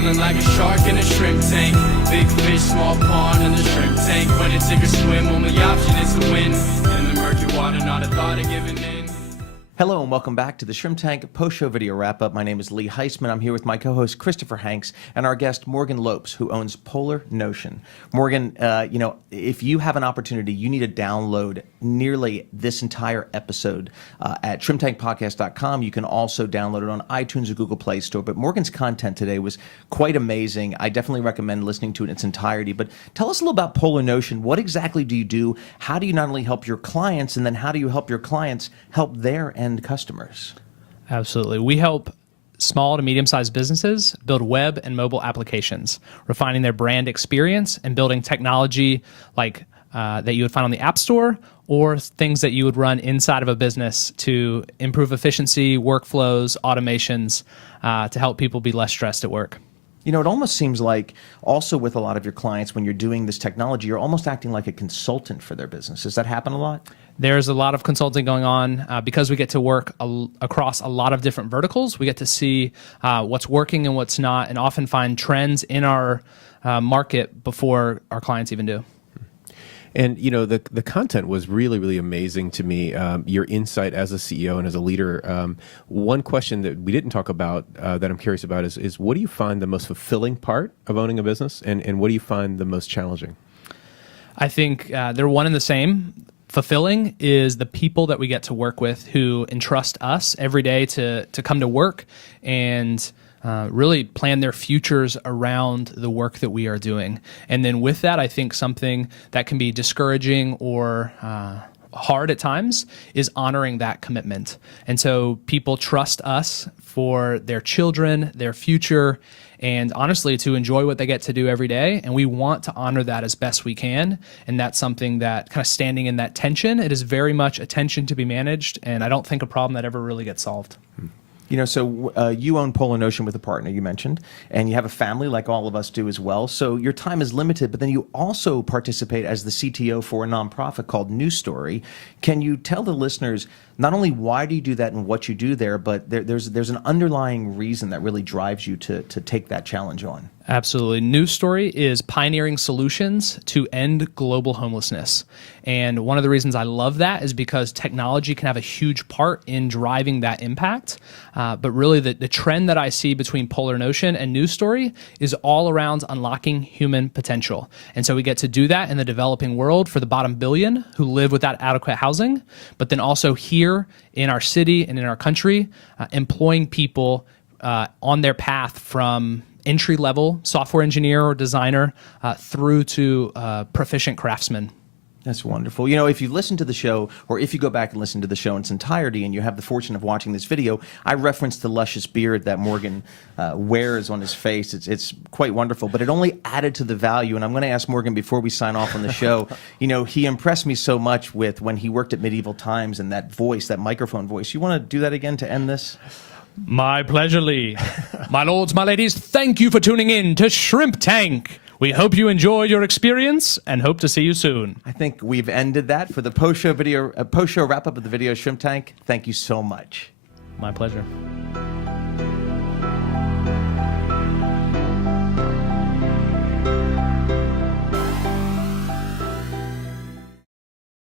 feeling like a shark in a shrimp tank. Big fish, small pond in the shrimp tank. When it's sink or swim, only option is to win. In the murky water, not a thought of giving in. Hello and welcome back to the Shrimp Tank post-show video wrap-up. My name is Lee Heisman. I'm here with my co-host Christopher Hanks and our guest Morgan Lopes, who owns Polar Notion. Morgan, if you have an opportunity, you need to download nearly this entire episode at shrimptankpodcast.com. You can also download it on iTunes or Google Play Store. But Morgan's content today was quite amazing. I definitely recommend listening to it in its entirety. But tell us a little about Polar Notion. What exactly do you do? How do you not only help your clients, and then how do you help your clients help their end customers? Absolutely. We help small to medium-sized businesses build web and mobile applications, refining their brand experience and building technology like that you would find on the App Store, or things that you would run inside of a business to improve efficiency, workflows, automations, to help people be less stressed at work. You know, it almost seems like also with a lot of your clients, when you're doing this technology, you're almost acting like a consultant for their business. Does that happen a lot? There's a lot of consulting going on because we get to work across a lot of different verticals. We get to see what's working and what's not, and often find trends in our market before our clients even do. And, you know, the content was really, really amazing to me. Your insight as a CEO and as a leader. One question that we didn't talk about that I'm curious about is what do you find the most fulfilling part of owning a business, and what do you find the most challenging? I think they're one and the same. Fulfilling is the people that we get to work with who entrust us every day to come to work and really plan their futures around the work that we are doing. And then with that, I think something that can be discouraging or hard at times is honoring that commitment. And so people trust us for their children, their future, and honestly to enjoy what they get to do every day. And we want to honor that as best we can. And that's something that kind of standing in that tension, it is very much a tension to be managed. And I don't think a problem that ever really gets solved. You know, so you own Polar Notion with a partner, you mentioned, and you have a family like all of us do as well. So your time is limited, but then you also participate as the CTO for a nonprofit called News Story. Can you tell the listeners not only why do you do that and what you do there, but there's an underlying reason that really drives you to take that challenge on? Absolutely. News Story is pioneering solutions to end global homelessness. And one of the reasons I love that is because technology can have a huge part in driving that impact. But really the trend that I see between Polar Notion and News Story is all around unlocking human potential. And so we get to do that in the developing world for the bottom billion who live without adequate housing, but then also here in our city and in our country, employing people on their path from entry-level software engineer or designer through to proficient craftsman. That's wonderful. You know, if you listen to the show, or if you go back and listen to the show in its entirety and you have the fortune of watching this video, I referenced the luscious beard that Morgan wears on his face. It's quite wonderful, but it only added to the value. And I'm going to ask Morgan before we sign off on the show, you know, he impressed me so much with when he worked at Medieval Times and that voice, that microphone voice. You want to do that again to end this? My pleasure, Lee. My lords, my ladies, thank you for tuning in to Shrimp Tank. We hope you enjoy your experience and hope to see you soon. I think we've ended that for the post-show wrap-up of the video Shrimp Tank. Thank you so much. My pleasure.